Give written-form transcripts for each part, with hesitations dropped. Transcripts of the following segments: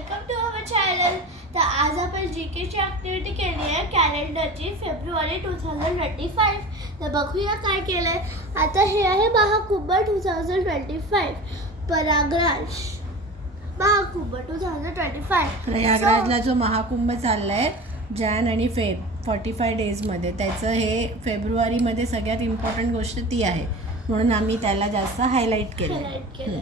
Welcome to our channel. तर आज आपण जीकेची ॲक्टिव्हिटी केली आहे कॅलेंडरची फेब्रुवारी 2025. तर बघूया काय केलं आहे. आता हे आहे महाकुंभ 2025 प्रयागराज. महाकुंभ 2025 प्रयागराजला जो महाकुंभ चाललाय जॅन आणि फेब 45 डेजमध्ये, त्याचं हे फेब्रुवारीमध्ये सगळ्यात इम्पॉर्टंट गोष्ट ती आहे, म्हणून आम्ही त्याला जास्त हायलाईट केलं.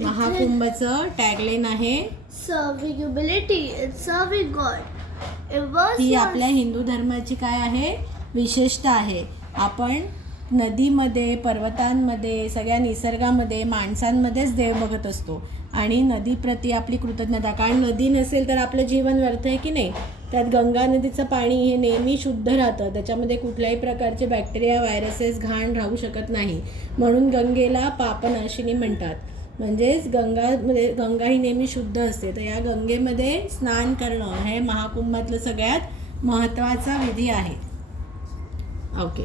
महाकुंभचं टॅगलाईन आहे serving humanity and serving God. ही आपल्या हिंदू धर्माची काय आहे विशेषता आहे. आपण नदीमध्ये, पर्वतांमध्ये, सगळ्या निसर्गामध्ये, माणसांमध्येच देव बघत असतो आणि नदीप्रती आपली कृतज्ञता. कारण नदी नसेल तर आपलं जीवन व्यर्थ आहे की नाही. त्यात गंगा नदीचं पाणी हे नेहमी शुद्ध राहतं, त्याच्यामध्ये कुठल्याही प्रकारचे बॅक्टेरिया, व्हायरसेस, घाण राहू शकत नाही. म्हणून गंगेला पापनाशिनी म्हणतात. म्हणजेच गंगा ही नेहमी शुद्ध असते. तर या गंगेमध्ये स्नान करणं हे महाकुंभातलं सगळ्यात महत्त्वाचा विधी आहे. ओके,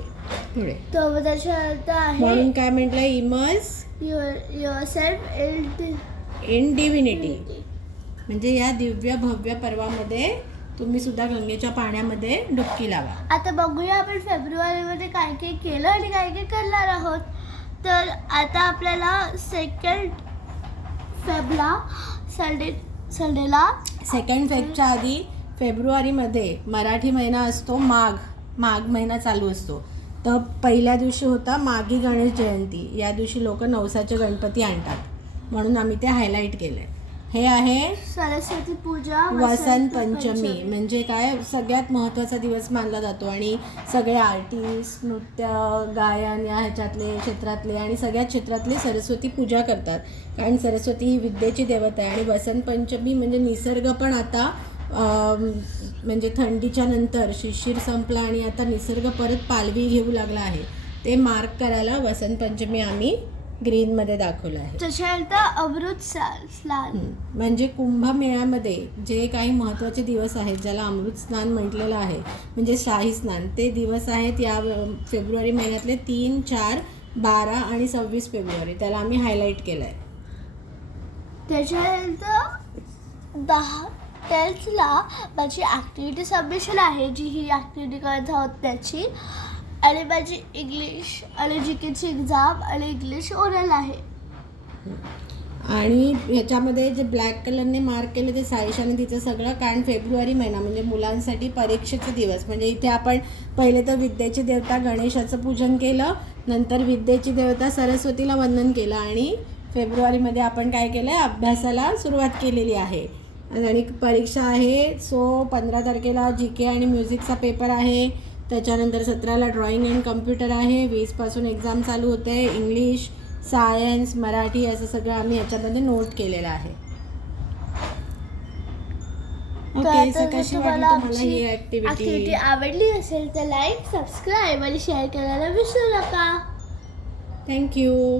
पुढे तो त्याच्यानंतर आहे म्हणून काय म्हटलं, इमर्स yourself इन डिव्हिनिटी. म्हणजे या दिव्य भव्य पर्वामध्ये तुम्ही सुद्धा गंगेच्या पाण्यामध्ये डुबकी लावा. आता बघूया आपण फेब्रुवारीमध्ये काय काय केलं आणि काय काय करणार आहोत. तर आता आपल्याला 2 फेबला संडेला 2 फेबच्या आधी फेब्रुवारीमध्ये मराठी महिना असतो माघ महिना चालू असतो. तर पहिल्या दिवशी होता माघी गणेश जयंती. या दिवशी लोक नवसाचे गणपती आणतात, म्हणून आम्ही ते हायलाईट केलं आहे. हे आहे सरस्वती पूजा वसंत पंचमी. म्हणजे काय, सगळ्यात महत्त्वाचा दिवस मानला जातो आणि सगळे आर्टिस्ट, नृत्य, गायन या ह्याच्यातले क्षेत्रातले आणि सगळ्या क्षेत्रातले सरस्वती पूजा करतात. कारण सरस्वती ही विद्येची देवता आहे. आणि वसंत पंचमी म्हणजे निसर्ग पण आता म्हणजे थंडीच्या नंतर शिशिर संपला आणि आता निसर्ग परत पालवी घेऊ लागला आहे. ते मार्क करायला वसंत पंचमी आम्ही ग्रीनमध्ये दाखवलं आहे. त्याच्यानंतर अमृत स्नान म्हणजे कुंभमेळ्यामध्ये जे काही महत्त्वाचे दिवस आहेत, ज्याला अमृत स्नान म्हटलेलं आहे, म्हणजे शाही स्नान, ते दिवस आहेत या फेब्रुवारी महिन्यातले 3, 4, 12 आणि 26 फेब्रुवारी. त्याला आम्ही हायलाईट केलं आहे. त्याच्यानंतर 10ला माझी ॲक्टिव्हिटी सबमिशन आहे, जी ही ॲक्टिव्हिटी करत आहोत त्याची. आणि माझी इंग्लिश आणि जीकेची एक्झाम आणि इंग्लिश ओरल आहे. आणि ह्याच्यामध्ये जे ब्लॅक कलरने मार्क केलं ते सायशाने तिचं सगळं. कारण फेब्रुवारी महिना म्हणजे मुलांसाठी परीक्षेचे दिवस. म्हणजे इथे आपण पहिले तर विद्येची देवता गणेशाचं पूजन केलं, नंतर विद्येची देवता सरस्वतीला वंदन केलं आणि फेब्रुवारीमध्ये आपण काय केलं आहे, अभ्यासाला सुरुवात केलेली आहे. आणि परीक्षा आहे. सो 15 तारखेला जीके आणि म्युझिकचा पेपर आहे. त्याच्यानंतर 17ला ड्रॉइंग अँड कम्प्युटर आहे. 20पासून एक्झाम चालू होते. इंग्लिश, सायन्स, मराठी असं सगळं आम्ही याच्यामध्ये नोट केलेलं आहे. ओके, सो कशी वाटली तुम्हाला ही ॲक्टिव्हिटी? आवडली असेल तर लाईक, सबस्क्राईब आणि शेअर करायला विसरू नका. थँक्यू.